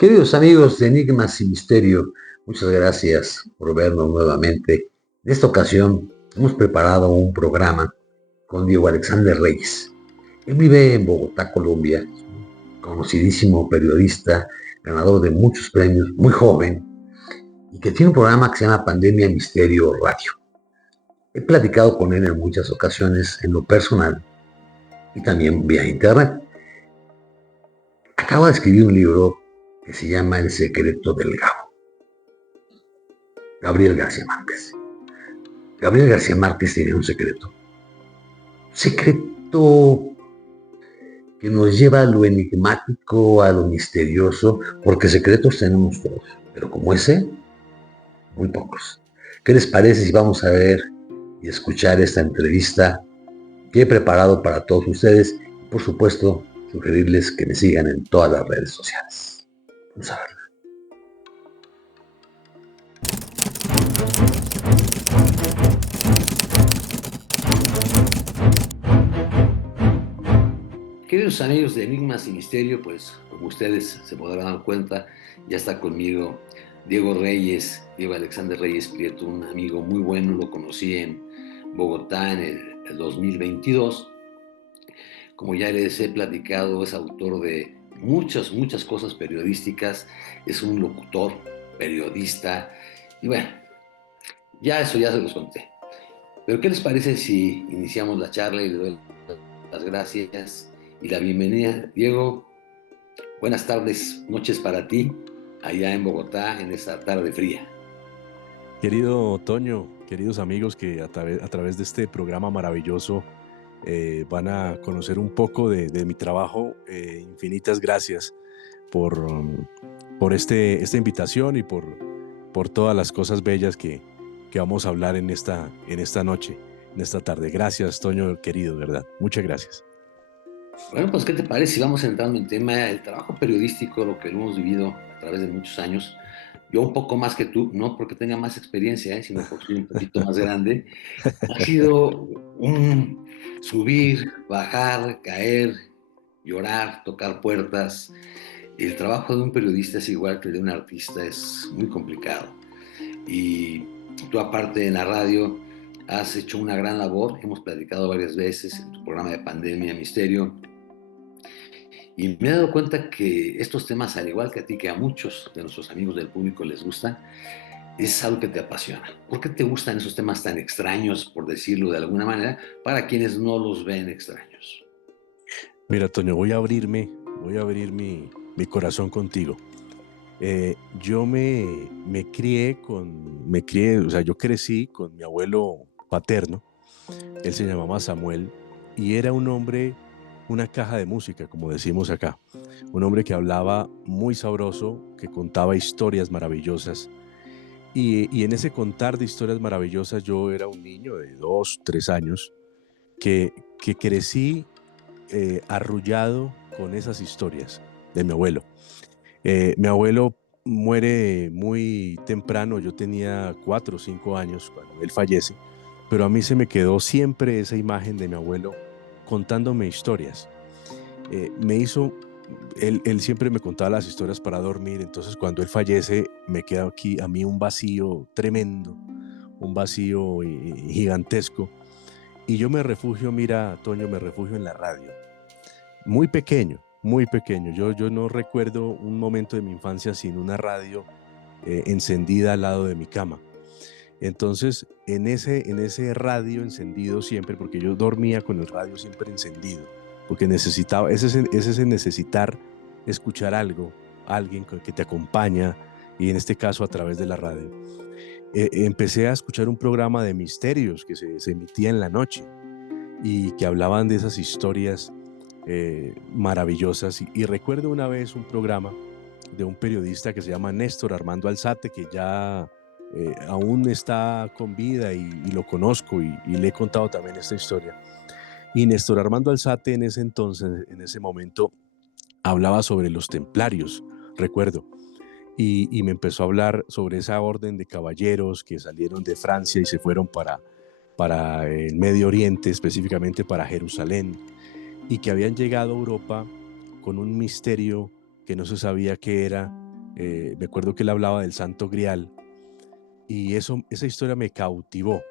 Queridos amigos de Enigmas y Misterio, muchas gracias por vernos nuevamente. En esta ocasión hemos preparado un programa con Diego Alexander Reyes. Él vive en Bogotá, Colombia, conocidísimo periodista, ganador de muchos premios, muy joven, y que tiene un programa que se llama Pandemia Misterio Radio. He platicado con él en muchas ocasiones en lo personal y también vía internet. Acaba de escribir un libro que se llama El secreto del Gabo. Gabriel García Márquez. Gabriel García Márquez tiene un secreto. Secreto que nos lleva a lo enigmático, a lo misterioso, porque secretos tenemos todos, pero como ese, muy pocos. ¿Qué les parece si vamos a ver y escuchar esta entrevista que he preparado para todos ustedes? Y por supuesto, sugerirles que me sigan en todas las redes sociales. Vamos a verla. Queridos amigos de Enigmas y Misterio, pues como ustedes se podrán dar cuenta, ya está conmigo Diego Reyes, Diego Alexander Reyes Prieto, un amigo muy bueno, lo conocí en Bogotá en el 2022. Como ya les he platicado, es autor de muchas cosas periodísticas, es un locutor, periodista, y bueno, ya eso ya se los conté. Pero ¿qué les parece si iniciamos la charla y le doy las gracias y la bienvenida? Diego, buenas tardes, noches para ti, allá en Bogotá, en esta tarde fría. Querido Toño, queridos amigos que a través de este programa maravilloso van a conocer un poco de mi trabajo, infinitas gracias por esta invitación y por todas las cosas bellas que vamos a hablar en esta noche, en esta tarde. Gracias, Toño, querido, ¿verdad? Muchas gracias. Bueno, pues ¿qué te parece si vamos entrando en tema? El trabajo periodístico, lo que lo hemos vivido a través de muchos años, yo un poco más que tú, no porque tenga más experiencia, sino porque soy un poquito más grande, ha sido un subir, bajar, caer, llorar, tocar puertas. El trabajo de un periodista es igual que el de un artista, es muy complicado. Y tú aparte en la radio has hecho una gran labor, hemos platicado varias veces en tu programa de Pandemia Misterio, y me he dado cuenta que estos temas, al igual que a ti, que a muchos de nuestros amigos del público les gustan, es algo que te apasiona. ¿Por qué te gustan esos temas tan extraños, por decirlo de alguna manera, para quienes no los ven extraños? Mira, Toño, voy a abrir mi corazón contigo. Yo o sea, yo crecí con mi abuelo paterno. Él se llamaba Samuel y era un hombre, una caja de música, como decimos acá. Un hombre que hablaba muy sabroso, que contaba historias maravillosas. Y en ese contar de historias maravillosas yo era un niño de 2, 3 años que crecí arrullado con esas historias de mi abuelo. Mi abuelo muere muy temprano, yo tenía 4 o 5 años cuando él fallece, pero a mí se me quedó siempre esa imagen de mi abuelo contándome historias. Me hizo, él siempre me contaba las historias para dormir, entonces cuando él fallece me queda aquí a mí un vacío tremendo, un vacío gigantesco, y yo me refugio, mira, Toño, me refugio en la radio. Muy pequeño, muy pequeño. Yo no recuerdo un momento de mi infancia sin una radio encendida al lado de mi cama. Entonces, en ese radio encendido siempre, porque yo dormía con el radio siempre encendido, porque necesitaba, ese necesitar escuchar algo, alguien que te acompaña, y en este caso a través de la radio. Empecé a escuchar un programa de misterios que se emitía en la noche y que hablaban de esas historias maravillosas. Y recuerdo una vez un programa de un periodista que se llama Néstor Armando Alzate, que ya aún está con vida y lo conozco y le he contado también esta historia. Y Néstor Armando Alzate en ese entonces, en ese momento, hablaba sobre los templarios, recuerdo. Y me empezó a hablar sobre esa orden de caballeros que salieron de Francia y se fueron para el Medio Oriente, específicamente para Jerusalén, y que habían llegado a Europa con un misterio que no se sabía qué era, Me acuerdo que él hablaba del Santo Grial y esa historia me cautivó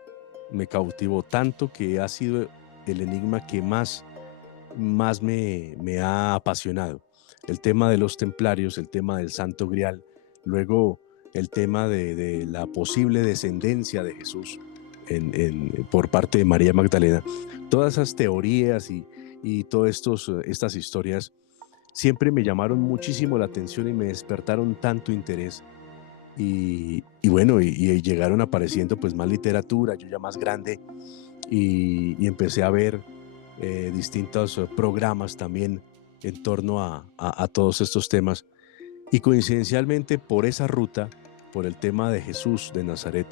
tanto que ha sido el enigma que más me ha apasionado. El tema de los templarios, el tema del Santo Grial, luego el tema de la posible descendencia de Jesús por parte de María Magdalena. Todas esas teorías y todas estas historias siempre me llamaron muchísimo la atención y me despertaron tanto interés. Y bueno, y llegaron apareciendo pues más literatura, yo ya más grande, y empecé a ver distintos programas también en torno a todos estos temas. Y coincidencialmente por esa ruta, por el tema de Jesús de Nazaret,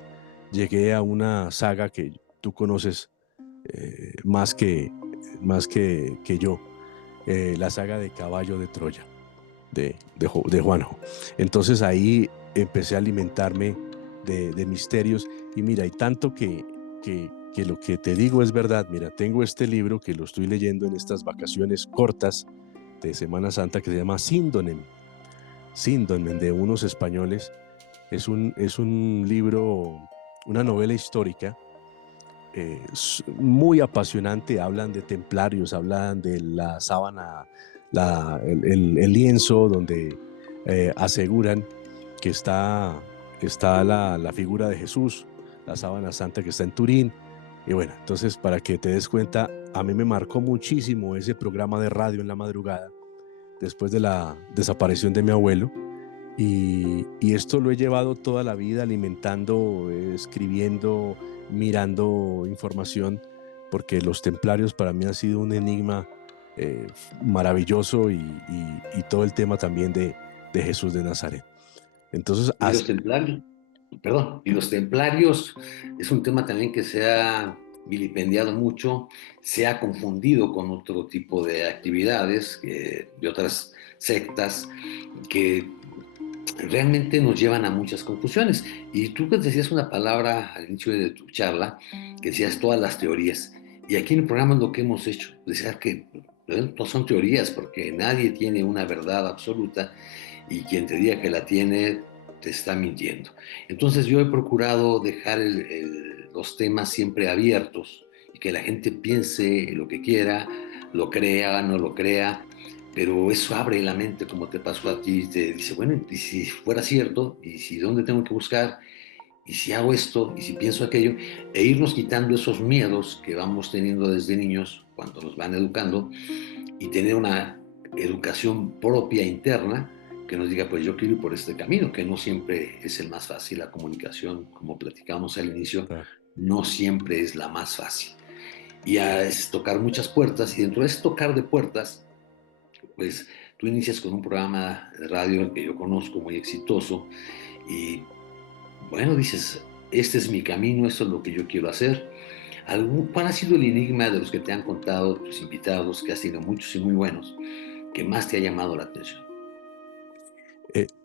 llegué a una saga que tú conoces más que yo, la saga de Caballo de Troya, de Juanjo. Entonces ahí empecé a alimentarme de misterios y mira, hay tanto que lo que te digo es verdad. Mira, tengo este libro que lo estoy leyendo en estas vacaciones cortas de Semana Santa que se llama Síndomen, de unos españoles. Es un libro, una novela histórica muy apasionante. Hablan de templarios, hablan de la sábana, el lienzo donde aseguran que está la figura de Jesús, la sábana santa que está en Turín. Y bueno, entonces para que te des cuenta, a mí me marcó muchísimo ese programa de radio en la madrugada después de la desaparición de mi abuelo. Y esto lo he llevado toda la vida alimentando, escribiendo, mirando información, porque los templarios para mí han sido un enigma maravilloso y todo el tema también de Jesús de Nazaret. Entonces, Y los templarios, perdón, y los templarios es un tema también que se ha vilipendiado mucho, se ha confundido con otro tipo de actividades, de otras sectas, que realmente nos llevan a muchas confusiones. Y tú que decías una palabra al inicio de tu charla, que decías todas las teorías. Y aquí en el programa es lo que hemos hecho, decir que no son teorías, porque nadie tiene una verdad absoluta y quien te diga que la tiene te está mintiendo. Entonces yo he procurado dejar los temas siempre abiertos y que la gente piense lo que quiera, lo crea, no lo crea, pero eso abre la mente como te pasó a ti, te dice, bueno, y si fuera cierto, y si dónde tengo que buscar, y si hago esto, y si pienso aquello, e irnos quitando esos miedos que vamos teniendo desde niños cuando nos van educando, y tener una educación propia interna que nos diga, pues yo quiero ir por este camino, que no siempre es el más fácil. La comunicación, como platicamos al inicio, claro, no siempre es la más fácil. Y es tocar muchas puertas, y dentro de ese tocar de puertas, pues tú inicias con un programa de radio que yo conozco muy exitoso, y bueno, dices, este es mi camino, esto es lo que yo quiero hacer. ¿Cuál ha sido el enigma de los que te han contado tus invitados, que has tenido muchos y muy buenos, que más te ha llamado la atención?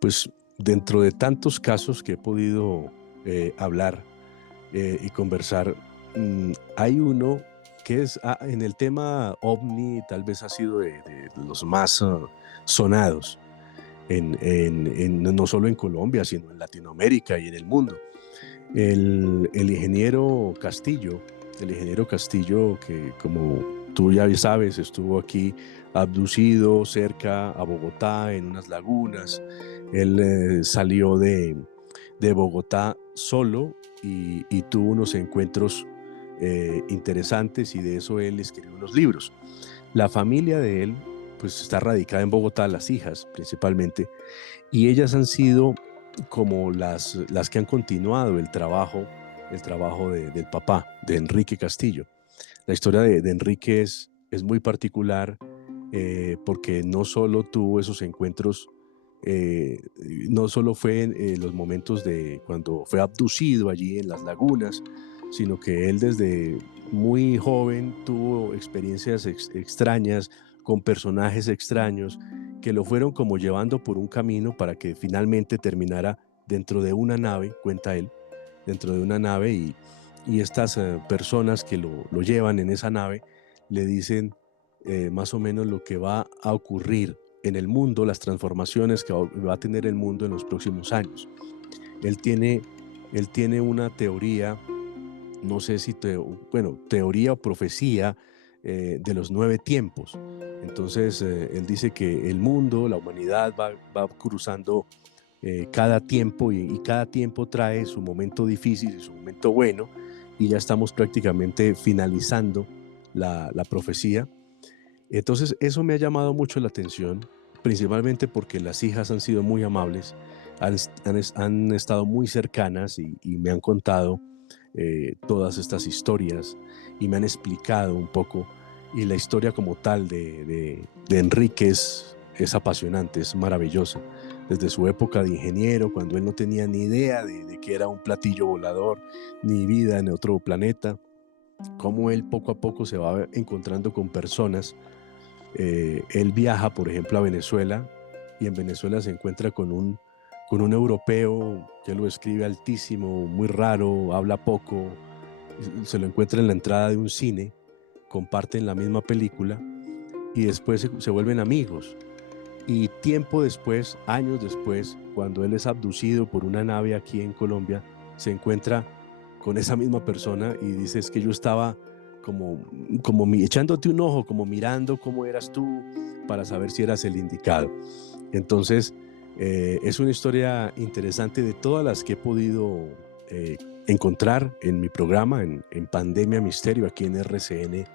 pues dentro de tantos casos que he podido hablar y conversar, hay uno que es en el tema ovni, tal vez ha sido de los más sonados, no solo en Colombia, sino en Latinoamérica y en el mundo. El ingeniero Castillo, que como tú ya sabes, estuvo aquí abducido cerca a Bogotá, en unas lagunas. Él salió de Bogotá solo y tuvo unos encuentros interesantes, y de eso él escribió unos libros. La familia de él pues está radicada en Bogotá, las hijas principalmente, y ellas han sido como las que han continuado el trabajo del papá, de Enrique Castillo. La historia de Enrique es muy particular, porque no solo tuvo esos encuentros, eh, no solo fue en los momentos de cuando fue abducido allí en las lagunas, sino que él desde muy joven tuvo experiencias extrañas con personajes extraños que lo fueron como llevando por un camino para que finalmente terminara dentro de una nave, cuenta él, dentro de una nave, y estas personas que lo llevan en esa nave le dicen más o menos lo que va a ocurrir en el mundo, las transformaciones que va a tener el mundo en los próximos años. Él tiene, él tiene una teoría, no sé si, teoría o profecía de los 9 tiempos. Entonces, él dice que el mundo, la humanidad va cruzando cada tiempo y cada tiempo trae su momento difícil y su momento bueno, y ya estamos prácticamente finalizando la profecía. Entonces, eso me ha llamado mucho la atención, principalmente porque las hijas han sido muy amables, han estado muy cercanas y me han contado todas estas historias y me han explicado un poco. Y la historia como tal de Enrique es apasionante, es maravillosa. Desde su época de ingeniero, cuando él no tenía ni idea de que era un platillo volador, ni vida en otro planeta, cómo él poco a poco se va encontrando con personas. Él viaja, por ejemplo, a Venezuela, y en Venezuela se encuentra con un europeo que lo escribe altísimo, muy raro, habla poco. Se lo encuentra en la entrada de un cine, comparten la misma película y después se vuelven amigos. Y tiempo después, años después, cuando él es abducido por una nave aquí en Colombia, se encuentra con esa misma persona y dice: es que yo estaba como echándote un ojo, como mirando cómo eras tú para saber si eras el indicado. Entonces, es una historia interesante de todas las que he podido eh, encontrar en mi programa, en Pandemia Misterio, aquí en RCN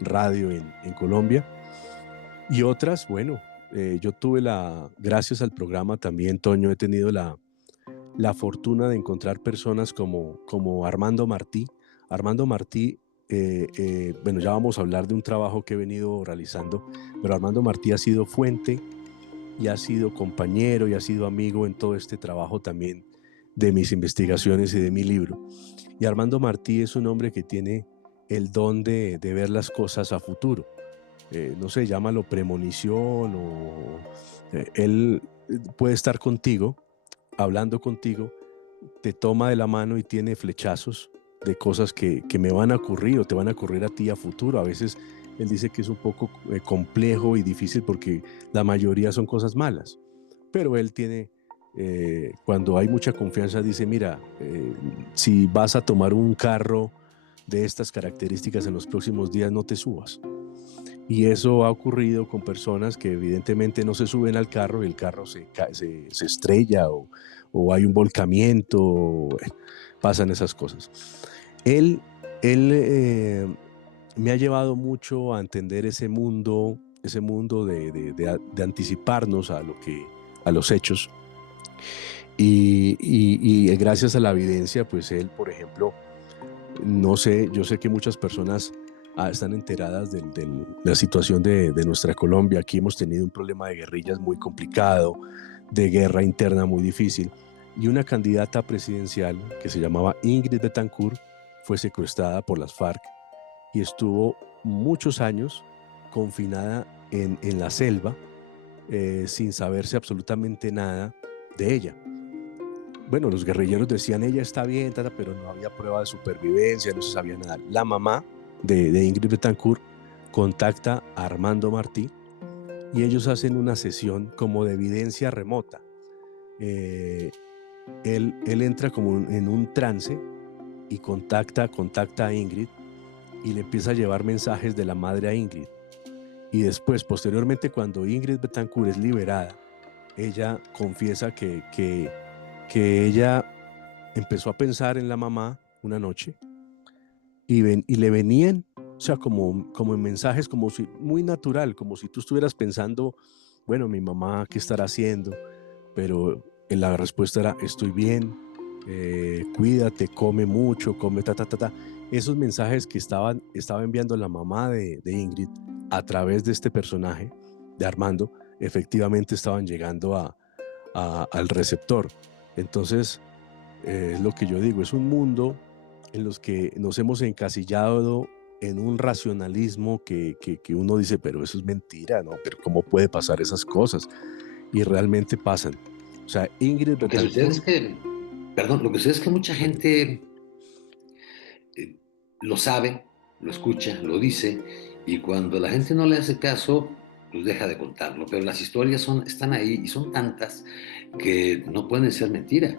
Radio en Colombia. Y otras, bueno, yo tuve gracias al programa también, Toño, he tenido la fortuna de encontrar personas como Armando Martí. Armando Martí, bueno, ya vamos a hablar de un trabajo que he venido realizando, pero Armando Martí ha sido fuente y ha sido compañero y ha sido amigo en todo este trabajo también de mis investigaciones y de mi libro. Y Armando Martí es un hombre que tiene el don de ver las cosas a futuro. No sé, llámalo premonición o él puede estar contigo, hablando contigo, te toma de la mano y tiene flechazos de cosas que me van a ocurrir o te van a ocurrir a ti a futuro. A veces él dice que es un poco complejo y difícil porque la mayoría son cosas malas, pero él tiene, cuando hay mucha confianza, dice: mira, si vas a tomar un carro de estas características en los próximos días, no te subas. Y eso ha ocurrido con personas que evidentemente no se suben al carro y el carro se estrella o hay un volcamiento, pasan esas cosas. Él, él me ha llevado mucho a entender ese mundo de anticiparnos a los hechos. Y gracias a la evidencia, pues él, por ejemplo, no sé, yo sé que muchas personas están enteradas de la situación de nuestra Colombia. Aquí hemos tenido un problema de guerrillas muy complicado, de guerra interna muy difícil. Y una candidata presidencial que se llamaba Ingrid Betancourt fue secuestrada por las FARC y estuvo muchos años confinada en la selva, sin saberse absolutamente nada de ella. Bueno, los guerrilleros decían: ella está bien, tata, pero no había prueba de supervivencia, no se sabía nada. La mamá de Ingrid Betancourt contacta a Armando Martí y ellos hacen una sesión como de evidencia remota. Eh, él entra como en un trance y contacta a Ingrid y le empieza a llevar mensajes de la madre a Ingrid. Y después, posteriormente, cuando Ingrid Betancourt es liberada, ella confiesa que ella empezó a pensar en la mamá una noche y le venían, o sea, como en mensajes, como si, muy natural, como si tú estuvieras pensando: bueno, mi mamá, ¿qué estará haciendo? Pero la respuesta era: estoy bien, cuídate, come mucho, come ta, ta, ta, ta. Esos mensajes que estaba enviando la mamá de Ingrid a través de este personaje, de Armando, efectivamente estaban llegando al receptor. Entonces, es lo que yo digo, es un mundo en los que nos hemos encasillado en un racionalismo que uno dice: pero eso es mentira, ¿no? Pero ¿cómo puede pasar esas cosas? Y realmente pasan. O sea, Ingrid Lo que sucede es Betancourt, que, perdón, lo que sucede es que mucha gente lo sabe, lo escucha, lo dice, y cuando la gente no le hace caso, pues deja de contarlo. Pero las historias están ahí y son tantas que no pueden ser mentira.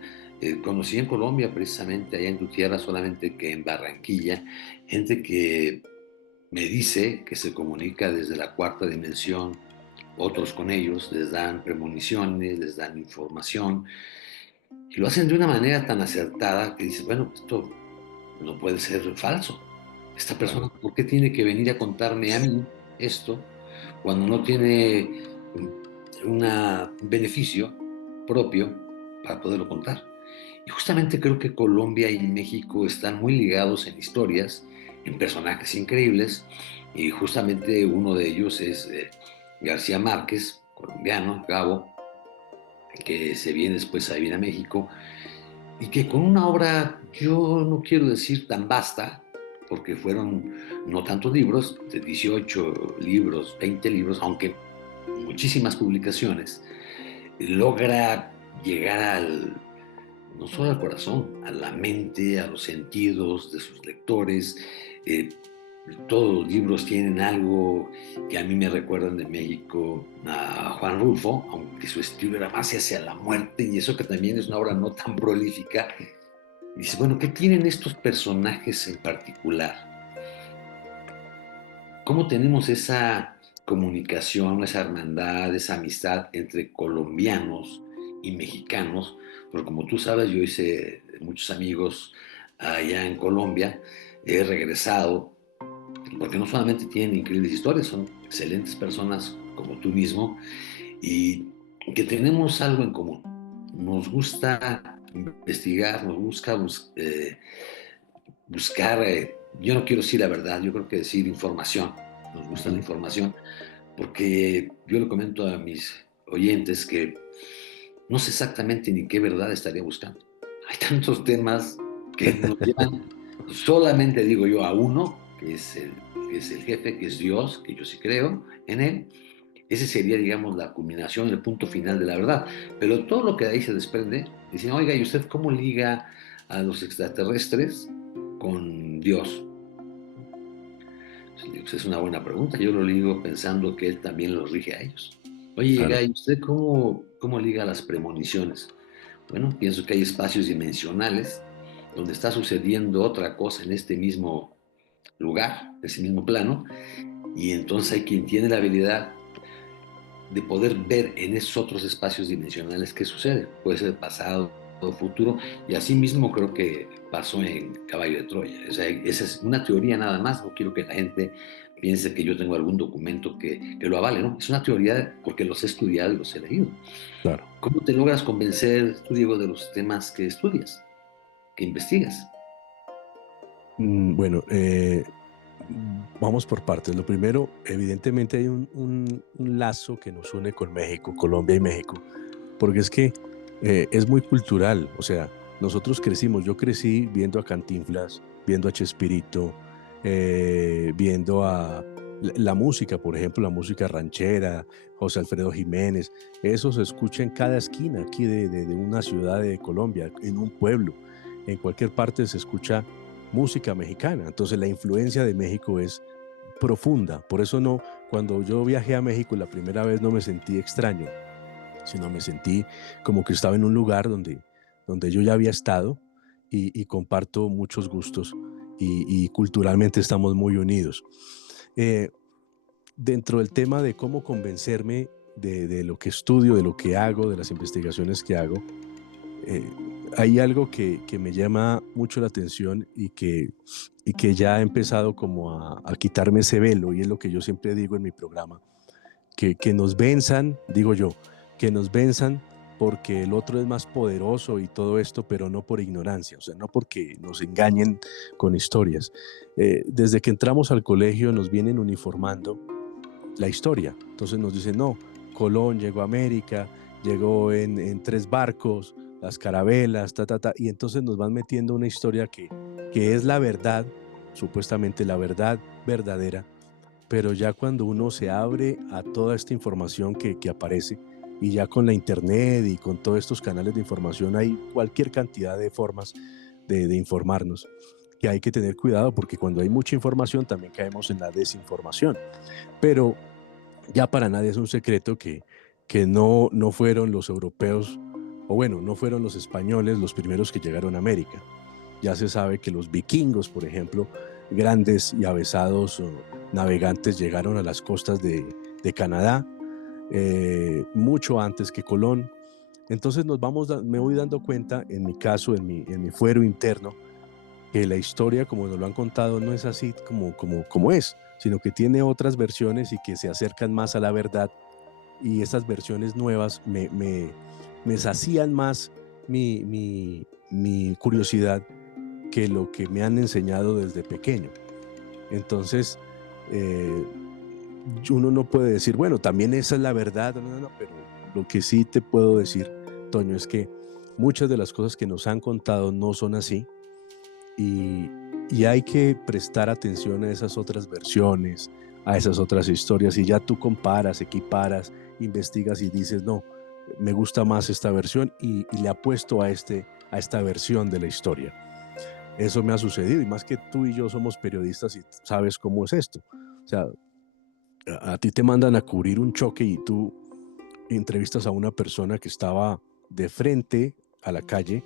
Conocí en Colombia, precisamente allá en tu tierra, solamente que en Barranquilla, gente que me dice que se comunica desde la cuarta dimensión, otros con ellos, les dan premoniciones, les dan información, y lo hacen de una manera tan acertada que dices, bueno, esto no puede ser falso. Esta persona, Claro. ¿por qué tiene que venir a contarme a mí esto cuando no tiene un beneficio propio para poderlo contar? Y justamente creo que Colombia y México están muy ligados en historias, en personajes increíbles, y justamente uno de ellos es García Márquez, colombiano, Gabo, que se viene después a vivir a México, y que con una obra, yo no quiero decir tan vasta, porque fueron no tantos libros, de 18 libros, 20 libros, aunque muchísimas publicaciones, logra llegar no solo al corazón, a la mente, a los sentidos de sus lectores. Eh, Todos los libros tienen algo que a mí me recuerdan de México a Juan Rulfo, aunque su estilo era más hacia la muerte, y eso que también es una obra no tan prolífica. Y dices, bueno, ¿qué tienen estos personajes en particular? ¿Cómo tenemos esa comunicación, esa hermandad, esa amistad entre colombianos y mexicanos? Porque como tú sabes, yo hice muchos amigos allá en Colombia, he regresado, porque no solamente tienen increíbles historias, son excelentes personas como tú mismo, y que tenemos algo en común. Nos gusta investigar, nos gusta buscar, yo no quiero decir la verdad, yo creo que decir información. Nos gusta la Ujú. información porque yo le comento a mis oyentes que no sé exactamente ni qué verdad estaría buscando. Hay tantos temas que nos llevan, solamente digo yo, a uno, que es el jefe, que es Dios, que yo sí creo en él. Ese sería, digamos, la culminación, el punto final de la verdad. Pero todo lo que de ahí se desprende, dicen, oiga, ¿y usted cómo liga a los extraterrestres con Dios? Pues es una buena pregunta. Yo lo ligo pensando que él también los rige a ellos. Oye, Claro. Gay, ¿usted cómo liga las premoniciones? Bueno, pienso que hay espacios dimensionales donde está sucediendo otra cosa en este mismo lugar, ese mismo plano, y entonces hay quien tiene la habilidad de poder ver en esos otros espacios dimensionales qué sucede. Puede ser pasado o futuro, y así mismo creo que pasó en Caballo de Troya. O sea, esa es una teoría nada más, no quiero que la gente piense que yo tengo algún documento que lo avale, ¿no? Es una teoría porque los he estudiado y los he leído. Claro. ¿Cómo te logras convencer, tú, Diego, de los temas que estudias, que investigas? Bueno, vamos por partes. Lo primero, evidentemente hay un lazo que nos une con México, Colombia y México, porque es que es muy cultural. O sea, nosotros crecimos, yo crecí viendo a Cantinflas, viendo a Chespirito, viendo a la música, por ejemplo, la música ranchera, José Alfredo Jiménez. Eso se escucha en cada esquina aquí de una ciudad de Colombia, en un pueblo. En cualquier parte se escucha música mexicana. Entonces la influencia de México es profunda. Por eso no, cuando yo viajé a México la primera vez no me sentí extraño, sino me sentí como que estaba en un lugar donde yo ya había estado y comparto muchos gustos y culturalmente estamos muy unidos. Eh, Dentro del tema de cómo convencerme de lo que estudio, de lo que hago, de las investigaciones que hago, eh, hay algo que me llama mucho la atención y que ya ha empezado como a quitarme ese velo, y es lo que yo siempre digo en mi programa, que nos venzan, digo yo, que nos venzan porque el otro es más poderoso y todo esto, pero no por ignorancia, o sea, no porque nos engañen con historias. Desde que entramos al colegio nos vienen uniformando la historia. Entonces nos dicen, no, Colón llegó a América, llegó en 3 barcos, las carabelas, y entonces nos van metiendo una historia que es la verdad, supuestamente la verdad verdadera, pero ya cuando uno se abre a toda esta información que aparece, y ya con la internet y con todos estos canales de información hay cualquier cantidad de formas de informarnos, que hay que tener cuidado porque cuando hay mucha información también caemos en la desinformación. Pero Ya para nadie es un secreto que no fueron los europeos, o bueno, no fueron los españoles los primeros que llegaron a América. Ya se sabe que los vikingos, por ejemplo, grandes y avesados navegantes, llegaron a las costas de Canadá mucho antes que Colón. Entonces me voy dando cuenta, en mi caso, en mi fuero interno, que la historia, como nos lo han contado, no es así como es, sino que tiene otras versiones y que se acercan más a la verdad, y esas versiones nuevas me sacían más mi curiosidad que lo que me han enseñado desde pequeño. Entonces, eh, uno no puede decir, bueno, también esa es la verdad, no, no, no, pero lo que sí te puedo decir, Toño, es que muchas de las cosas que nos han contado no son así, y, y hay que prestar atención a esas otras versiones, a esas otras historias, y ya tú comparas, equiparas, investigas y dices, no, me gusta más esta versión y le apuesto a esta versión de la historia. Eso me ha sucedido, y más que tú y yo somos periodistas y sabes cómo es esto. O sea, a ti te mandan a cubrir un choque y tú entrevistas a una persona que estaba de frente a la calle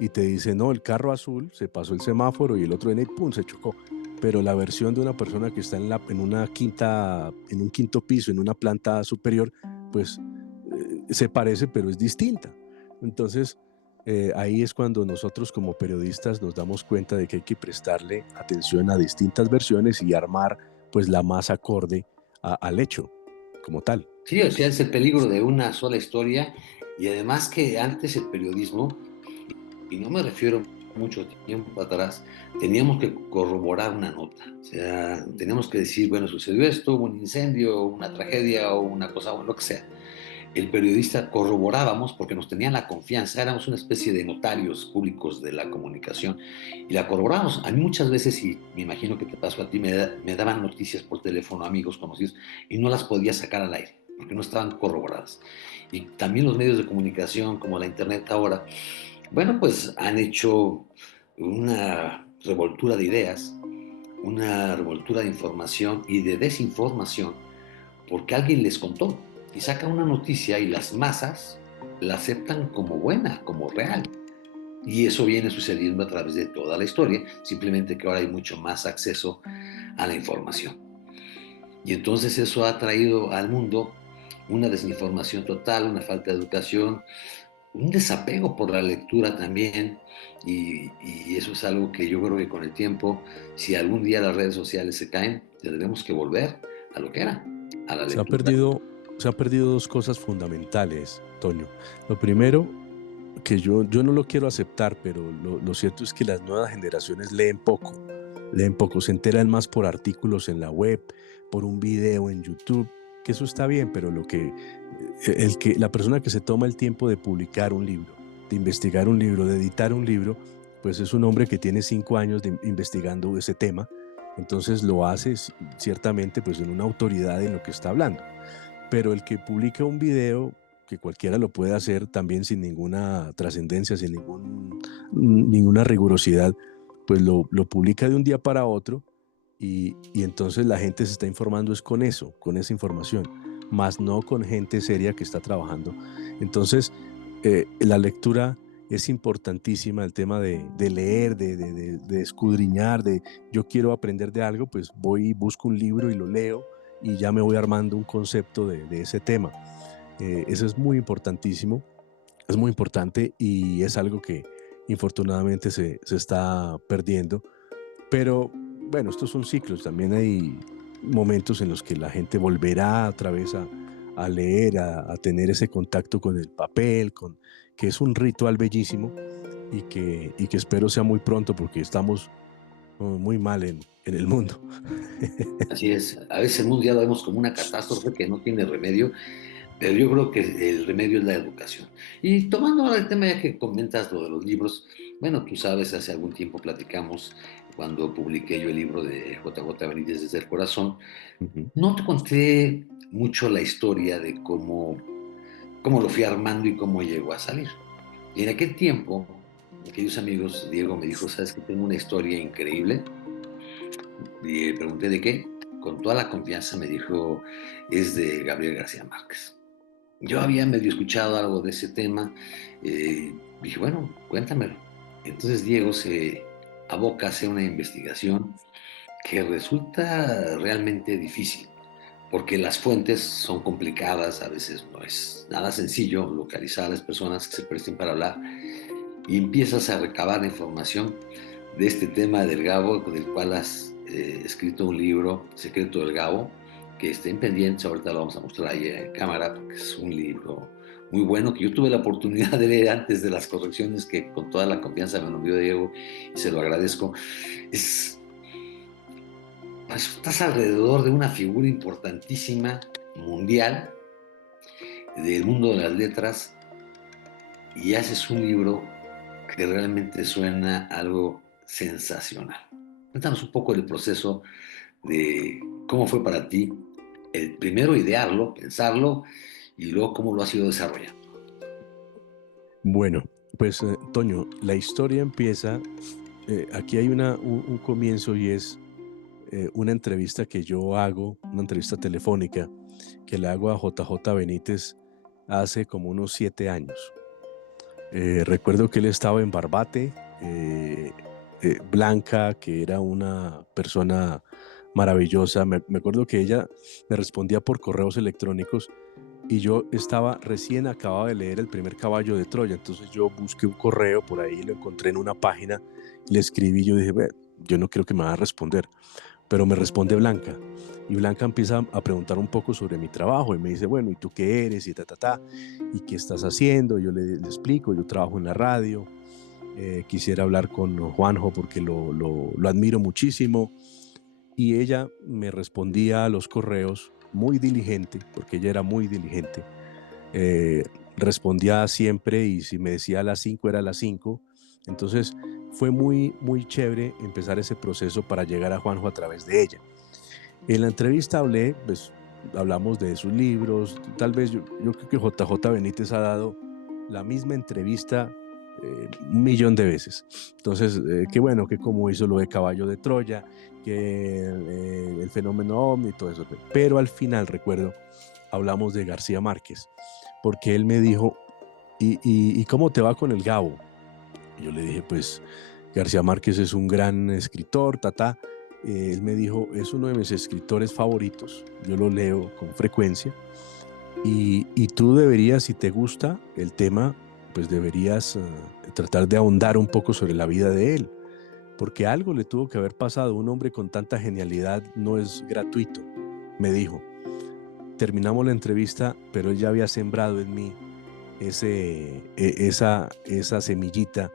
y te dice, no, el carro azul se pasó el semáforo y el otro en el pum, se chocó. Pero la versión de una persona que está en un quinto piso, en una planta superior, pues se parece, pero es distinta. Entonces, ahí es cuando nosotros como periodistas nos damos cuenta de que hay que prestarle atención a distintas versiones y armar pues la más acorde al hecho como tal. Sí, o sea, es el peligro de una sola historia y además que antes el periodismo, y no me refiero mucho tiempo atrás, teníamos que corroborar una nota. O sea, teníamos que decir, bueno, sucedió esto, hubo un incendio, una tragedia o una cosa, o lo que sea. El periodista corroborábamos porque nos tenían la confianza, éramos una especie de notarios públicos de la comunicación y la corroborábamos. A mí muchas veces, y me imagino que te pasó a ti, me daban noticias por teléfono, amigos conocidos, y no las podía sacar al aire porque no estaban corroboradas. Y también los medios de comunicación, como la internet ahora, bueno, pues han hecho una revoltura de ideas, una revoltura de información y de desinformación porque alguien les contó y saca una noticia y las masas la aceptan como buena, como real. Y eso viene sucediendo a través de toda la historia, simplemente que ahora hay mucho más acceso a la información. Y entonces eso ha traído al mundo una desinformación total, una falta de educación, un desapego por la lectura también. Y eso es algo que yo creo que con el tiempo, si algún día las redes sociales se caen, tendremos que volver a lo que era, a la Se ha lectura. perdido, se ha perdido dos cosas fundamentales, Toño. Lo primero, que yo no lo quiero aceptar, pero lo cierto es que las nuevas generaciones leen poco, se enteran más por artículos en la web, por un video en YouTube, que eso está bien, pero la persona que se toma el tiempo de publicar un libro, de investigar un libro, de editar un libro, pues es un hombre que tiene 5 años investigando ese tema, entonces lo hace ciertamente pues en una autoridad en lo que está hablando. Pero el que publica un video, que cualquiera lo puede hacer también sin ninguna trascendencia, sin ninguna rigurosidad, pues lo publica de un día para otro, y entonces la gente se está informando es con eso, con esa información, más no con gente seria que está trabajando. Entonces, la lectura es importantísima, el tema de leer, de escudriñar, de yo quiero aprender de algo, pues voy y busco un libro y lo leo y ya me voy armando un concepto de ese tema. Eso es muy importantísimo, es muy importante y es algo que infortunadamente se está perdiendo. Pero bueno, estos son ciclos, también hay momentos en los que la gente volverá otra vez a leer, a tener ese contacto con el papel, que es un ritual bellísimo y que espero sea muy pronto porque estamos muy mal en el mundo. Así es, a veces el mundo ya lo vemos como una catástrofe que no tiene remedio, pero yo creo que el remedio es la educación. Y tomando ahora el tema ya que comentas lo de los libros, bueno, tú sabes, hace algún tiempo platicamos cuando publiqué yo el libro de JJ Benítez desde el corazón, Ujú. no te conté mucho la historia de cómo lo fui armando y cómo llegó a salir. Y en aquel tiempo, queridos amigos, Diego me dijo, ¿sabes que tengo una historia increíble? Y le pregunté de qué. con toda la confianza me dijo, es de Gabriel García Márquez. Yo había medio escuchado algo de ese tema, dije, bueno, cuéntamelo. Entonces Diego se aboca a hacer una investigación que resulta realmente difícil, porque las fuentes son complicadas, a veces no es nada sencillo localizar a las personas que se presten para hablar, y empiezas a recabar información de este tema del Gabo, del cual has escrito un libro, Secreto del Gabo, que estén pendientes, ahorita lo vamos a mostrar ahí en cámara, porque es un libro muy bueno que yo tuve la oportunidad de leer antes de las correcciones que con toda la confianza me lo envió Diego y se lo agradezco. Es, pues, estás alrededor de una figura importantísima mundial del mundo de las letras y haces un libro que realmente suena algo sensacional. Cuéntanos un poco del proceso de cómo fue para ti el primero idearlo, pensarlo y luego cómo lo has ido desarrollando. Bueno, pues Toño, la historia empieza, aquí hay un comienzo y es una entrevista que yo hago, una entrevista telefónica que le hago a JJ Benítez hace como unos 7 años. Recuerdo que él estaba en Barbate, Blanca, que era una persona maravillosa. Me acuerdo que ella me respondía por correos electrónicos y yo acababa de leer El primer caballo de Troya, entonces yo busqué un correo por ahí, lo encontré en una página, le escribí, yo dije, yo no creo que me va a responder, pero me responde Blanca. Y Blanca empieza a preguntar un poco sobre mi trabajo y me dice, bueno, ¿y tú qué eres? Y ¿y qué estás haciendo? Yo le explico, yo trabajo en la radio, quisiera hablar con Juanjo porque lo admiro muchísimo. Y ella me respondía a los correos muy diligente, porque ella era muy diligente. Eh, Respondía siempre y si me decía a las 5 era a las 5. Entonces fue muy, muy chévere empezar ese proceso para llegar a Juanjo a través de ella. En la entrevista hablamos de sus libros, tal vez yo creo que JJ Benítez ha dado la misma entrevista 1.000.000 de veces. Entonces, qué bueno que como hizo lo de Caballo de Troya, que el fenómeno OVNI y todo eso. Pero al final, recuerdo, hablamos de García Márquez, porque él me dijo, ¿y cómo te va con el Gabo? Y yo le dije, pues García Márquez es un gran escritor, él me dijo, es uno de mis escritores favoritos, yo lo leo con frecuencia y tú deberías, si te gusta el tema, pues deberías tratar de ahondar un poco sobre la vida de él, porque algo le tuvo que haber pasado. Un hombre con tanta genialidad no es gratuito, me dijo. Terminamos la entrevista, pero él ya había sembrado en mí esa semillita,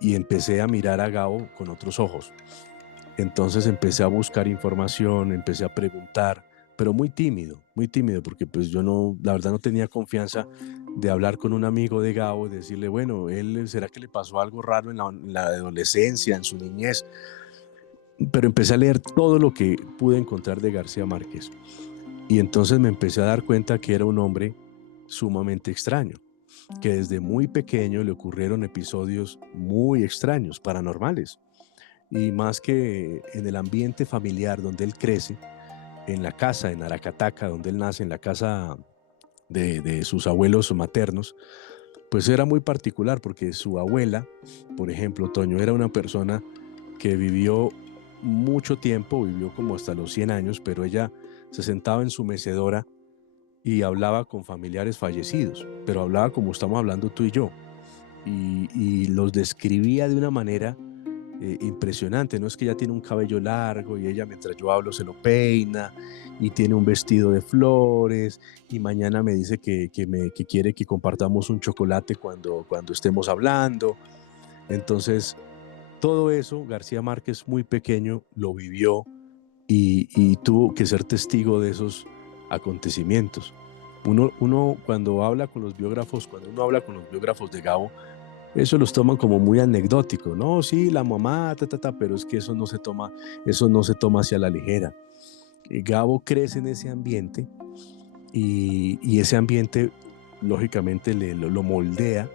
y empecé a mirar a Gabo con otros ojos. Entonces empecé a buscar información, empecé a preguntar, pero muy tímido, porque pues yo no, la verdad no tenía confianza de hablar con un amigo de Gabo y decirle, bueno, ¿será que le pasó algo raro en la adolescencia, en su niñez? Pero empecé a leer todo lo que pude encontrar de García Márquez. Y entonces me empecé a dar cuenta que era un hombre sumamente extraño, que desde muy pequeño le ocurrieron episodios muy extraños, paranormales. Y más que en el ambiente familiar donde él crece, en la casa, en Aracataca, donde él nace, en la casa de sus abuelos maternos, pues era muy particular porque su abuela, por ejemplo, Toño, era una persona que vivió mucho tiempo, vivió como hasta los 100 años, pero ella se sentaba en su mecedora y hablaba con familiares fallecidos, pero hablaba como estamos hablando tú y yo, y los describía de una manera impresionante. No es que ella tiene un cabello largo y ella mientras yo hablo se lo peina y tiene un vestido de flores y mañana me dice que quiere que compartamos un chocolate cuando estemos hablando. Entonces, todo eso García Márquez muy pequeño lo vivió y tuvo que ser testigo de esos acontecimientos. Uno cuando habla con los biógrafos, cuando uno habla con los biógrafos de Gabo, eso los toman como muy anecdótico, no, sí, la mamá, pero es que eso no se toma hacia la ligera. Gabo crece en ese ambiente y ese ambiente lógicamente lo moldea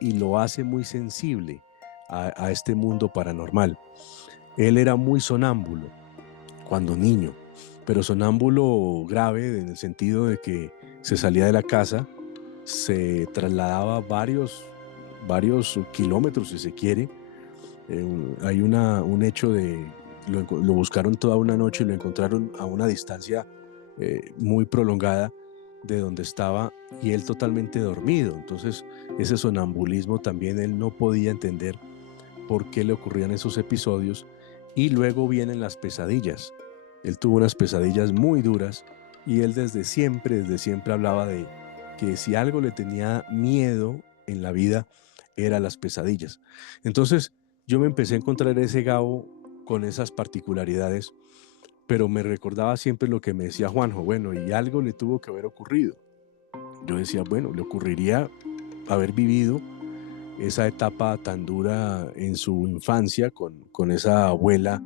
y lo hace muy sensible a este mundo paranormal. Él era muy sonámbulo, cuando niño, pero sonámbulo grave en el sentido de que se salía de la casa, se trasladaba varios kilómetros, si se quiere. Hay un hecho de, lo buscaron toda una noche y lo encontraron a una distancia muy prolongada de donde estaba y él totalmente dormido. Entonces, ese sonambulismo también él no podía entender por qué le ocurrían esos episodios. Y luego vienen las pesadillas. Él tuvo unas pesadillas muy duras y él desde siempre hablaba de que si algo le tenía miedo en la vida era las pesadillas. Entonces yo me empecé a encontrar ese Gabo con esas particularidades, pero me recordaba siempre lo que me decía Juanjo, bueno, y algo le tuvo que haber ocurrido. Yo decía, bueno, le ocurriría haber vivido esa etapa tan dura en su infancia con esa abuela.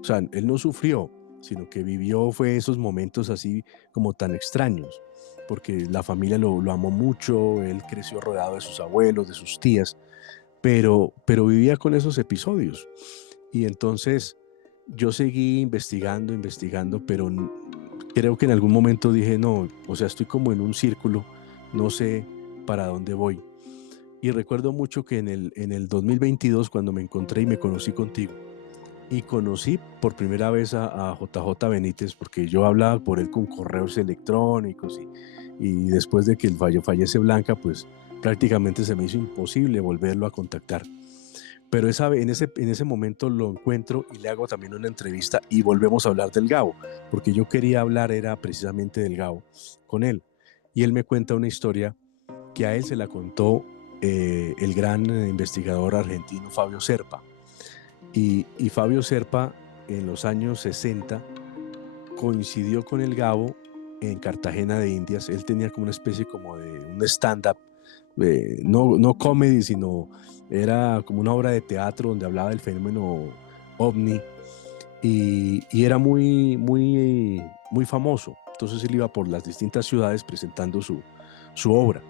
O sea, él no sufrió, sino que vivió fue esos momentos así como tan extraños, porque la familia lo amó mucho, él creció rodeado de sus abuelos, de sus tías, pero vivía con esos episodios. Y entonces yo seguí investigando, pero creo que en algún momento dije, no, o sea, estoy como en un círculo, no sé para dónde voy. Y recuerdo mucho que en el 2022, cuando me encontré y me conocí contigo, y conocí por primera vez a JJ Benítez, porque yo hablaba por él con correos electrónicos y después de que fallece Blanca, pues prácticamente se me hizo imposible volverlo a contactar. Pero en ese momento lo encuentro y le hago también una entrevista y volvemos a hablar del Gabo, porque yo quería hablar era precisamente del Gabo con él. Y él me cuenta una historia que a él se la contó el gran investigador argentino Fabio Serpa. Y Fabio Serpa en los años 60 coincidió con el Gabo en Cartagena de Indias. Él tenía como una especie como de un stand-up, no comedy, sino era como una obra de teatro donde hablaba del fenómeno ovni y era muy famoso. Entonces él iba por las distintas ciudades presentando su obra.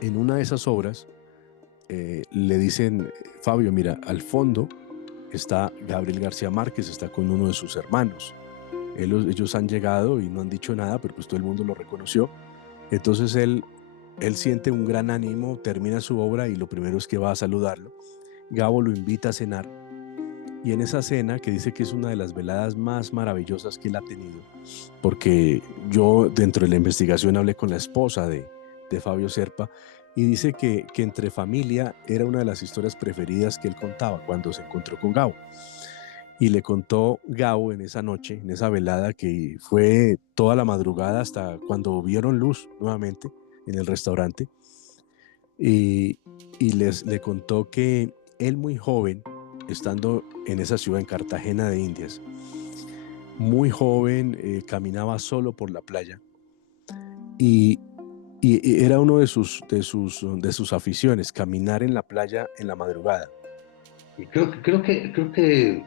En una de esas obras le dicen, Fabio, mira, al fondo está Gabriel García Márquez, está con uno de sus hermanos. Ellos han llegado y no han dicho nada, pero pues todo el mundo lo reconoció. Entonces él siente un gran ánimo, termina su obra y lo primero es que va a saludarlo. Gabo lo invita a cenar y en esa cena, que dice que es una de las veladas más maravillosas que él ha tenido, porque yo dentro de la investigación hablé con la esposa de Fabio Serpa y dice que entre familia era una de las historias preferidas que él contaba cuando se encontró con Gabo. Y le contó Gabo en esa noche, en esa velada que fue toda la madrugada hasta cuando vieron luz nuevamente en el restaurante. Y, le contó que él muy joven, estando en esa ciudad, en Cartagena de Indias, muy joven, caminaba solo por la playa y, y era uno de sus aficiones, caminar en la playa en la madrugada. Y creo que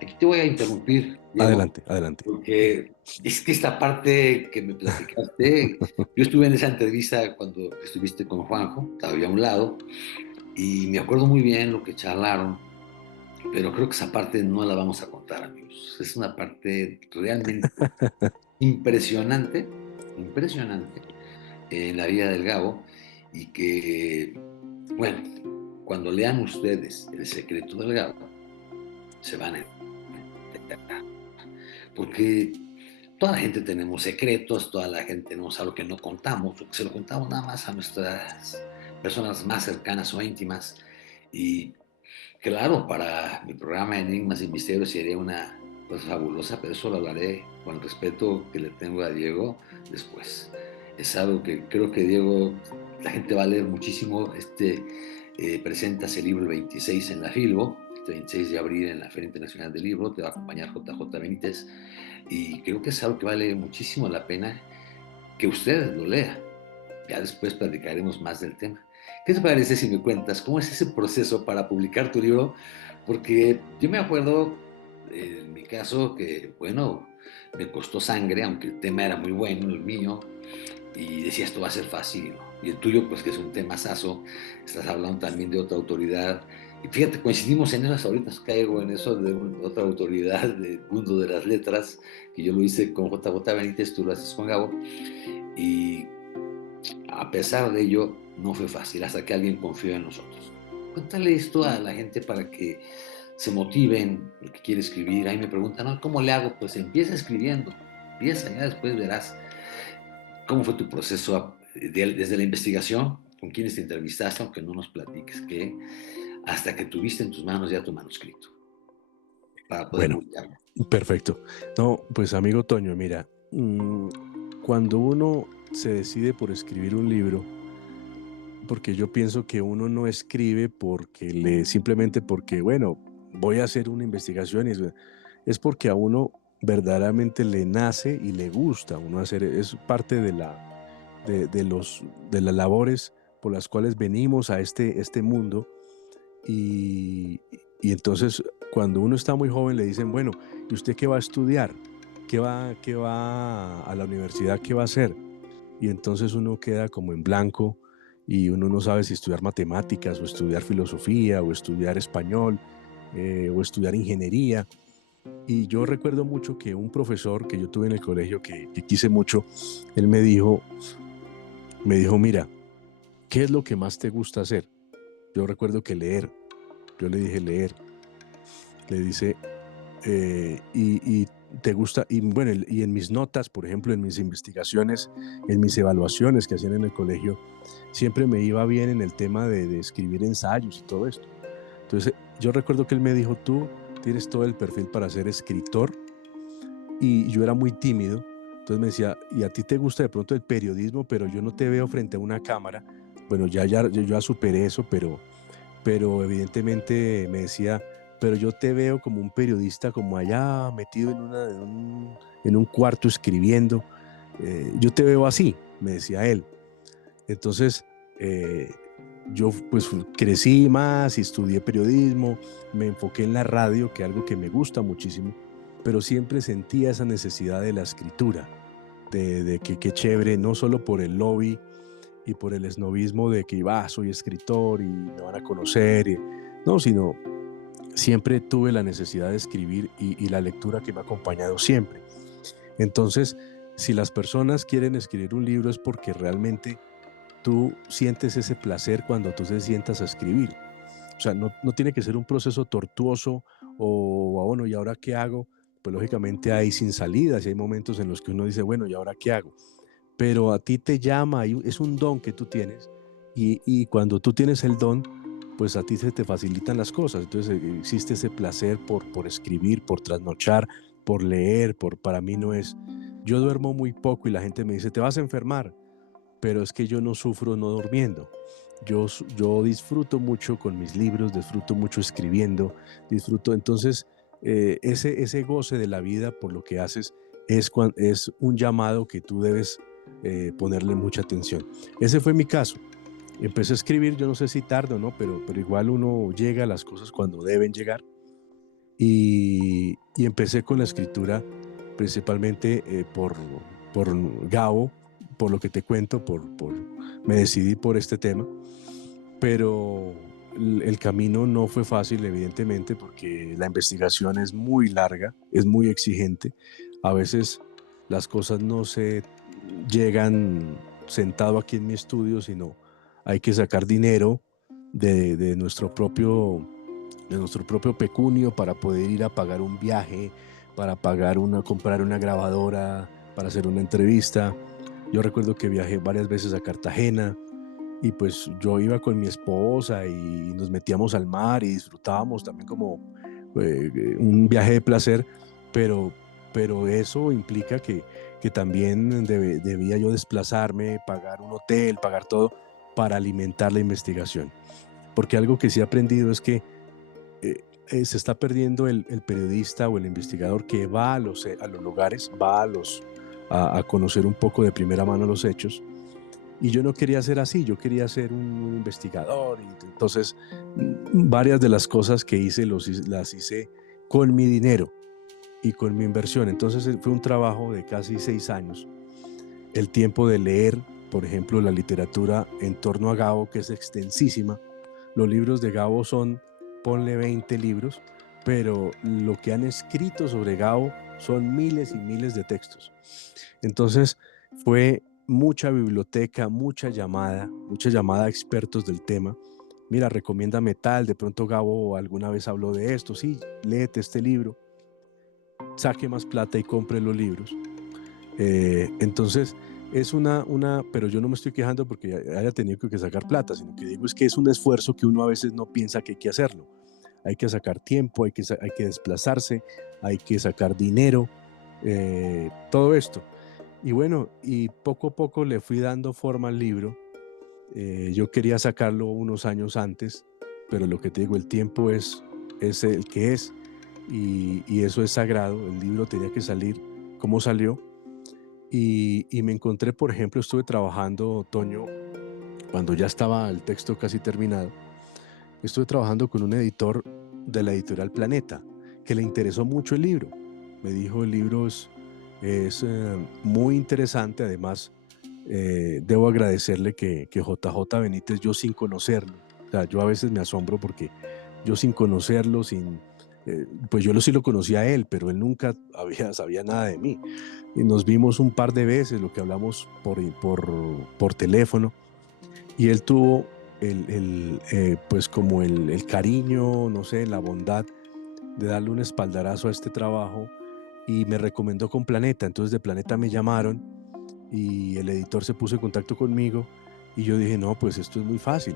aquí te voy a interrumpir, Diego, Adelante, adelante. porque es que esta parte que me platicaste, yo estuve en esa entrevista cuando estuviste con Juanjo, estaba yo a un lado, y me acuerdo muy bien lo que charlaron, pero creo que esa parte no la vamos a contar, amigos. Es una parte realmente impresionante, impresionante en la vida del Gabo, y que, bueno, cuando lean ustedes El secreto del Gabo, se van a enterar. Porque toda la gente tenemos secretos, toda la gente tenemos algo que no contamos, o que se lo contamos nada más a nuestras personas más cercanas o íntimas. Y claro, para mi programa Enigmas y Misterios sería una cosa fabulosa, pero eso lo hablaré con el respeto que le tengo a Diego después. Es algo que creo que Diego, la gente va a leer muchísimo. Presentas el libro el 26 en la Filbo, este 26 de abril en la Feria Internacional del Libro, te va a acompañar JJ Benítez, y creo que es algo que vale muchísimo la pena que ustedes lo lean. Ya después platicaremos más del tema. ¿Qué te parece si me cuentas cómo es ese proceso para publicar tu libro? Porque yo me acuerdo, en mi caso, que, bueno, me costó sangre, aunque el tema era muy bueno, el mío, y decía, esto va a ser fácil, ¿no? Y el tuyo, pues que es un tema saso, estás hablando también de otra autoridad, Y fíjate, coincidimos en esas, ahorita caigo en eso de otra autoridad del mundo de las letras, que yo lo hice con JJ Benítez, tú lo haces con Gabo, y a pesar de ello, no fue fácil hasta que alguien confió en nosotros. Cuéntale esto a la gente para que se motiven, el que quiere escribir. Ahí me preguntan, ¿no? ¿Cómo le hago? Pues empieza escribiendo, empieza, ya después verás cómo fue tu proceso desde la investigación, con quiénes te entrevistaste, aunque no nos platiques qué, hasta que tuviste en tus manos ya tu manuscrito para poder Bueno, publicarlo. perfecto. No, pues amigo Toño, mira, cuando uno se decide por escribir un libro, porque yo pienso que uno no escribe simplemente porque, bueno, voy a hacer una investigación es porque a uno verdaderamente le nace y le gusta uno hacer, es parte de las labores por las cuales venimos a este mundo y, y entonces cuando uno está muy joven le dicen, bueno, ¿y usted qué va a estudiar? Qué va a la universidad? ¿Qué va a hacer? Y entonces uno queda como en blanco y uno no sabe si estudiar matemáticas o estudiar filosofía o estudiar español o estudiar ingeniería. Y yo recuerdo mucho que un profesor que yo tuve en el colegio que quise mucho, él me dijo, mira, ¿qué es lo que más te gusta hacer? Yo recuerdo que leer, yo le dije leer, le dice, y te gusta, y bueno, y en mis notas, por ejemplo, en mis investigaciones, en mis evaluaciones que hacían en el colegio, siempre me iba bien en el tema de escribir ensayos y todo esto. Entonces, yo recuerdo que él me dijo, tú tienes todo el perfil para ser escritor, y yo era muy tímido. Entonces me decía, ¿y a ti te gusta de pronto el periodismo, pero yo no te veo frente a una cámara? Bueno, yo ya superé eso, pero evidentemente me decía, pero yo te veo como un periodista, como allá metido en un cuarto escribiendo. Yo te veo así, me decía él. Entonces, eh, yo pues crecí más y estudié periodismo, me enfoqué en la radio, que es algo que me gusta muchísimo, pero siempre sentía esa necesidad de la escritura, de que qué chévere, no solo por el lobby y por el esnovismo de que soy escritor y me van a conocer, no, sino siempre tuve la necesidad de escribir y la lectura que me ha acompañado siempre. Entonces, si las personas quieren escribir un libro es porque realmente tú sientes ese placer cuando tú te sientas a escribir. O sea, no tiene que ser un proceso tortuoso o, bueno, ¿y ahora qué hago? Pues lógicamente hay sin salidas y hay momentos en los que uno dice, bueno, ¿y ahora qué hago? Pero a ti te llama, es un don que tú tienes y cuando tú tienes el don, pues a ti se te facilitan las cosas. Entonces existe ese placer por escribir, por trasnochar, por leer, para mí no es... Yo duermo muy poco y la gente me dice, te vas a enfermar, pero es que yo no sufro no durmiendo. Yo disfruto mucho con mis libros, disfruto mucho escribiendo, disfruto. Entonces, ese goce de la vida por lo que haces es un llamado que tú debes ponerle mucha atención. Ese fue mi caso. Empecé a escribir, yo no sé si tarde o no, pero igual uno llega a las cosas cuando deben llegar. Y empecé con la escritura principalmente por Gabo, por lo que te cuento, me decidí por este tema, pero el camino no fue fácil, evidentemente, porque la investigación es muy larga, es muy exigente. A veces las cosas no se llegan sentado aquí en mi estudio, sino hay que sacar dinero de de nuestro propio pecunio para poder ir a pagar un viaje, para comprar una grabadora, para hacer una entrevista. Yo recuerdo que viajé varias veces a Cartagena y pues yo iba con mi esposa y nos metíamos al mar y disfrutábamos también como un viaje de placer, pero, pero eso implica que también debía yo desplazarme, pagar un hotel, pagar todo para alimentar la investigación. Porque algo que sí he aprendido es que se está perdiendo el periodista o el investigador que va a los lugares, va a conocer un poco de primera mano los hechos. Y yo no quería ser así, yo quería ser un investigador. Y entonces, varias de las cosas que hice las hice con mi dinero y con mi inversión. Entonces, fue un trabajo de casi 6 años. El tiempo de leer, por ejemplo, la literatura en torno a Gabo, que es extensísima. Los libros de Gabo son ponle 20 libros, pero lo que han escrito sobre Gabo son miles y miles de textos. Entonces fue mucha biblioteca, mucha llamada a expertos del tema. Mira, recomiéndame tal, de pronto Gabo alguna vez habló de esto, sí, léete este libro, saque más plata y compre los libros. Entonces es pero yo no me estoy quejando porque haya tenido que sacar plata, sino que digo es que es un esfuerzo que uno a veces no piensa que hay que hacerlo. Hay que sacar tiempo, hay que desplazarse, hay que sacar dinero, todo esto. Y bueno, y poco a poco le fui dando forma al libro. Yo quería sacarlo unos años antes, pero lo que te digo, el tiempo es el que es y eso es sagrado. El libro tenía que salir como salió. Y me encontré, por ejemplo, estuve trabajando, Toño, cuando ya estaba el texto casi terminado, estuve trabajando con un editor de la editorial Planeta, que le interesó mucho el libro. Me dijo, el libro es muy interesante, además, debo agradecerle que JJ Benítez, yo sin conocerlo, o sea, yo a veces me asombro porque yo sin conocerlo, pues yo sí lo conocía a él, pero él nunca sabía nada de mí. Y nos vimos un par de veces, lo que hablamos por teléfono, y él tuvo pues como el cariño, no sé, la bondad de darle un espaldarazo a este trabajo y me recomendó con Planeta. Entonces de Planeta me llamaron y el editor se puso en contacto conmigo y yo dije, no, pues esto es muy fácil.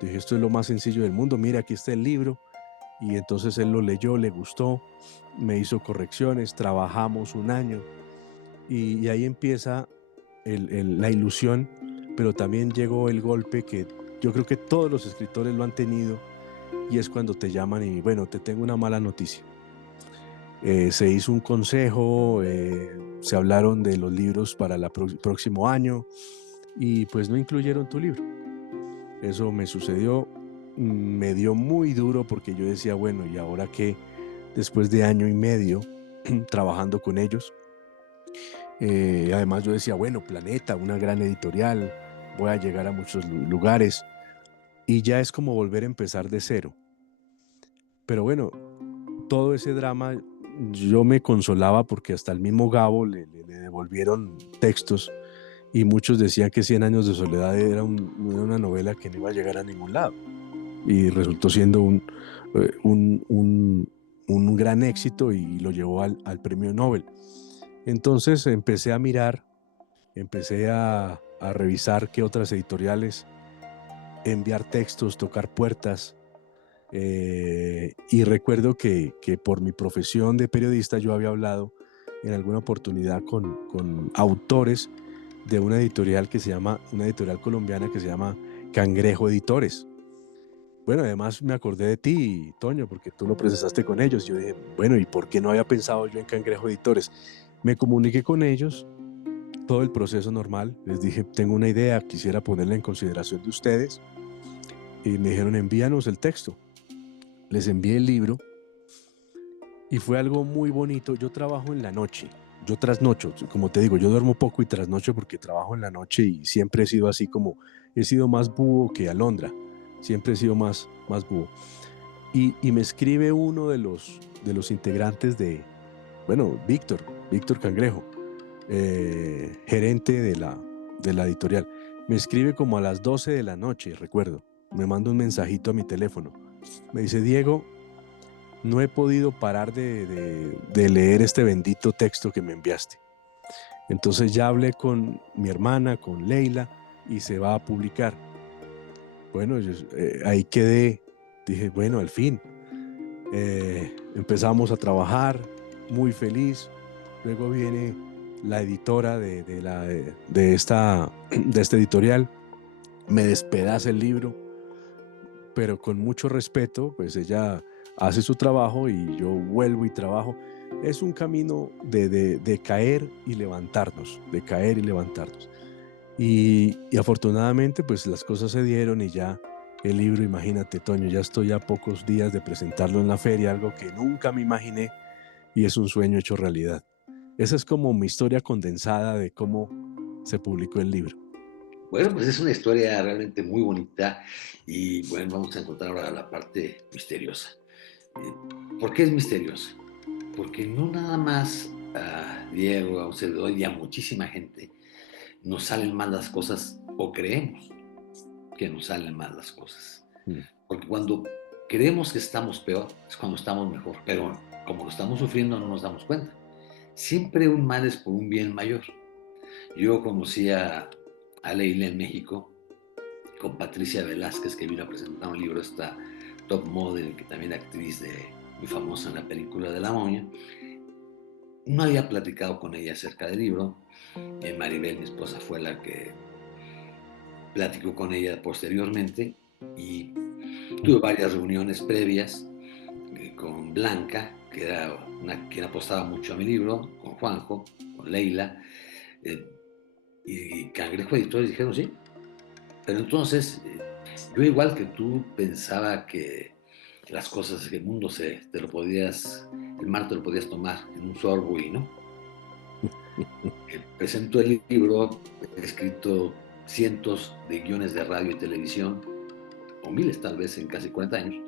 Dije, esto es lo más sencillo del mundo, mira, aquí está el libro. Y entonces él lo leyó, le gustó, me hizo correcciones, trabajamos un año y ahí empieza la ilusión, pero también llegó el golpe que yo creo que todos los escritores lo han tenido y es cuando te llaman y bueno, te tengo una mala noticia. Se hizo un consejo, se hablaron de los libros para el próximo año y pues no incluyeron tu libro. Eso me sucedió, me dio muy duro porque yo decía, bueno, ¿y ahora qué? Después de año y medio trabajando con ellos. Además yo decía, bueno, Planeta, una gran editorial, voy a llegar a muchos lugares y ya es como volver a empezar de cero. Pero bueno, todo ese drama yo me consolaba porque hasta el mismo Gabo le devolvieron textos y muchos decían que 100 años de soledad era una novela que no iba a llegar a ningún lado y resultó siendo un gran éxito y lo llevó al premio Nobel. Entonces empecé a mirar, empecé a revisar qué otras editoriales, enviar textos, tocar puertas. Y recuerdo que por mi profesión de periodista yo había hablado en alguna oportunidad con autores de una editorial una editorial colombiana que se llama Cangrejo Editores. Bueno, además me acordé de ti, Toño, porque tú lo procesaste con ellos. Yo dije, bueno, ¿y por qué no había pensado yo en Cangrejo Editores? Me comuniqué con ellos, todo el proceso normal. Les dije, tengo una idea, quisiera ponerla en consideración de ustedes. Y me dijeron, envíanos el texto. Les envié el libro y fue algo muy bonito. Yo trabajo en la noche, yo trasnocho, como te digo, yo duermo poco y trasnocho porque trabajo en la noche y siempre he sido así como, he sido más búho que alondra, siempre he sido más búho. Y me escribe uno de los integrantes bueno, Víctor Cangrejo, gerente de la editorial. Me escribe como a las 12 de la noche, recuerdo. Me manda un mensajito a mi teléfono. Me dice, Diego, no he podido parar de leer este bendito texto que me enviaste. Entonces ya hablé con mi hermana, con Leila, y se va a publicar. Bueno, ahí quedé, dije, bueno, al fin. Empezamos a trabajar, muy feliz. Luego viene la editora de esta editorial, me despedaza el libro, pero con mucho respeto, pues ella hace su trabajo y yo vuelvo y trabajo. Es un camino de caer y levantarnos, de caer y levantarnos. Y afortunadamente, pues las cosas se dieron y ya el libro, imagínate, Toño, ya estoy a pocos días de presentarlo en la feria, algo que nunca me imaginé y es un sueño hecho realidad. Esa es como mi historia condensada de cómo se publicó el libro. Bueno, pues es una historia realmente muy bonita y bueno, vamos a encontrar ahora la parte misteriosa. ¿Por qué es misteriosa? Porque no nada más a Diego, a José Doy y a muchísima gente nos salen mal las cosas o creemos que nos salen mal las cosas. Mm. Porque cuando creemos que estamos peor es cuando estamos mejor, pero como lo estamos sufriendo no nos damos cuenta. Siempre un mal es por un bien mayor. Yo conocí a Leila en México con Patricia Velázquez, que vino a presentar un libro, esta top model, que también actriz muy famosa en la película de La Moña. No había platicado con ella acerca del libro. Maribel, mi esposa, fue la que platicó con ella posteriormente y tuve varias reuniones previas con Blanca, que era quien apostaba mucho a mi libro, con Juanjo, con Leila, eh, y Cangrejo Editores dijeron sí. Pero entonces, yo igual que tú pensaba que las cosas, que el mundo el mar te lo podías tomar en un sorbo y no. Presento el libro, he escrito cientos de guiones de radio y televisión, o miles tal vez en casi 40 años,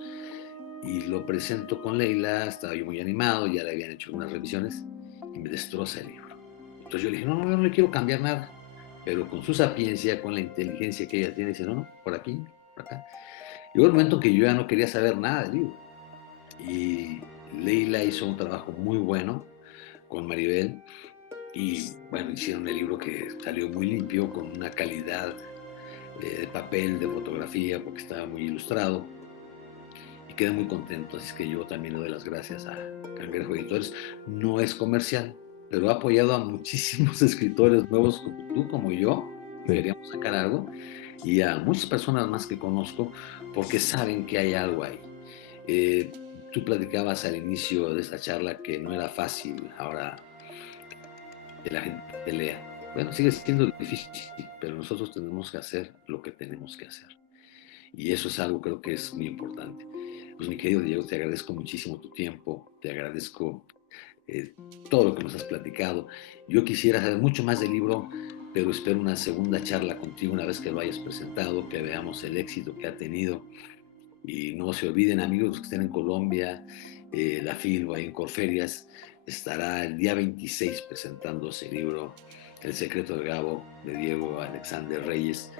y lo presento con Leila, estaba yo muy animado, ya le habían hecho algunas revisiones, y me destroza el libro. Entonces yo le dije, no, yo no le quiero cambiar nada, pero con su sapiencia, con la inteligencia que ella tiene, dice, no, por aquí, por acá. Llegó el momento en que yo ya no quería saber nada del libro, y Leila hizo un trabajo muy bueno con Maribel, y bueno, hicieron el libro que salió muy limpio, con una calidad de papel, de fotografía, porque estaba muy ilustrado, y quedé muy contento, así que yo también le doy las gracias a Cangrejo Editores. No es comercial, pero ha apoyado a muchísimos escritores nuevos como tú, como yo, que Sí. queríamos sacar algo, y a muchas personas más que conozco, porque saben que hay algo ahí. Eh, Tú platicabas al inicio de esta charla que no era fácil ahora que la gente lea. Bueno, sigue siendo difícil, pero nosotros tenemos que hacer lo que tenemos que hacer. Y eso es algo creo que es muy importante. Pues mi querido Diego, te agradezco muchísimo tu tiempo, te agradezco eh, todo lo que nos has platicado. Yo quisiera saber mucho más del libro, pero espero una segunda charla contigo una vez que lo hayas presentado, que veamos el éxito que ha tenido. Y no se olviden, amigos que estén en Colombia, la FIL o ahí en Corferias, estará el día 26 presentándose el libro El secreto de Gabo, de Diego Alexander Reyes,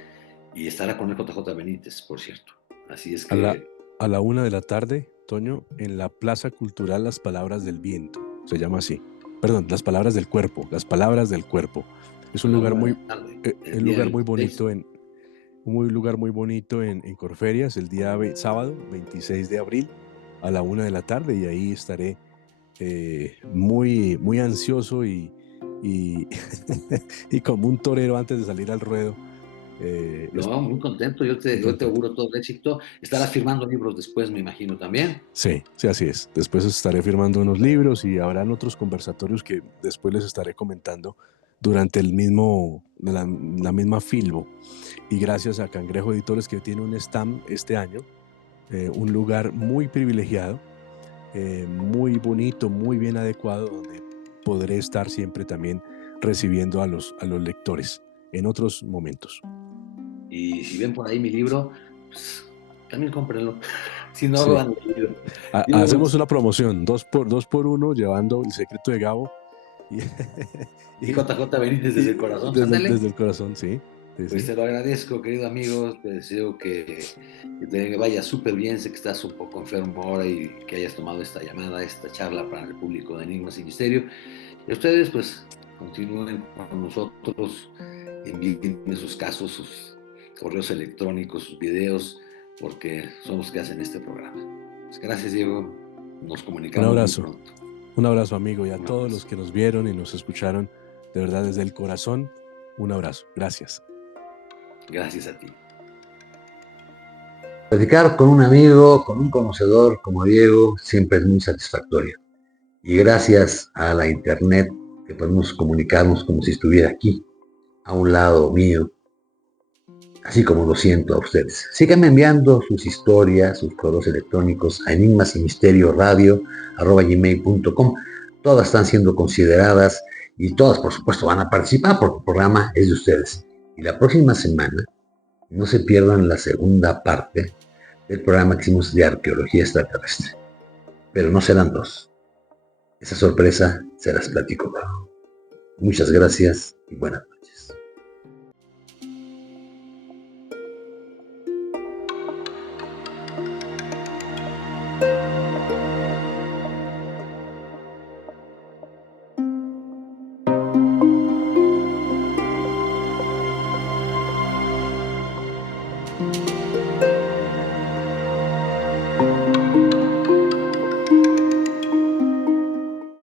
y estará con el JJ Benítez, por cierto. Así es A la, que, a la 1 de la tarde, Toño, en la Plaza Cultural Las Palabras del Viento, se llama así. Perdón, Las Palabras del Cuerpo, Las Palabras del Cuerpo. Es a un la lugar una de muy, la tarde, el un día lugar muy 26, bonito en Corferias, el día sábado 26 de abril a la 1 de la tarde, y ahí estaré muy, muy ansioso y, y como un torero antes de salir al ruedo. no, muy contento, Muy yo te contento. auguro todo el éxito. Estarás firmando libros después, me imagino, también. Sí, sí, así es. Después estaré firmando unos libros y habrán otros conversatorios que después les estaré comentando durante la misma Filbo. Y gracias a Cangrejo Editores, que tiene un stand este año, un lugar muy privilegiado, muy bonito, muy bien adecuado, donde podré estar siempre también recibiendo a los lectores en otros momentos. Y si ven por ahí mi libro, pues, también cómprenlo, si no lo Sí. han leído. Digo, Hacemos una promoción, dos por uno, llevando El secreto de Gabo y, y y, JJ Benítez y desde el corazón, desde ándale. el corazón, sí, sí, Pues sí. te lo agradezco, querido amigo. Te deseo que te vaya súper bien. Sé que estás un poco enfermo ahora y que hayas tomado esta llamada, esta charla para el público de Enigmas y Misterio. Y ustedes, pues, continúen con nosotros, envíen sus casos, sus correos electrónicos, sus videos, porque son los que hacen este programa. Pues gracias, Diego. Nos Un comunicamos muy abrazo, pronto. un abrazo, amigo, y a Un todos los abrazo. que nos vieron y nos escucharon, de verdad, desde el corazón, un abrazo. Gracias. Gracias a ti. Platicar con un amigo, con un conocedor como Diego, siempre es muy satisfactorio. Y gracias a la internet que podemos comunicarnos como si estuviera aquí, a un lado mío, así como lo siento a ustedes. Síganme enviando sus historias, sus correos electrónicos a enigmasymisterioradio@gmail.com. Todas están siendo consideradas y todas, por supuesto, van a participar porque el programa es de ustedes. Y la próxima semana no se pierdan la segunda parte del programa que hicimos de arqueología extraterrestre. Pero no serán dos. Esa sorpresa se las platico luego. Muchas gracias y buenas noches.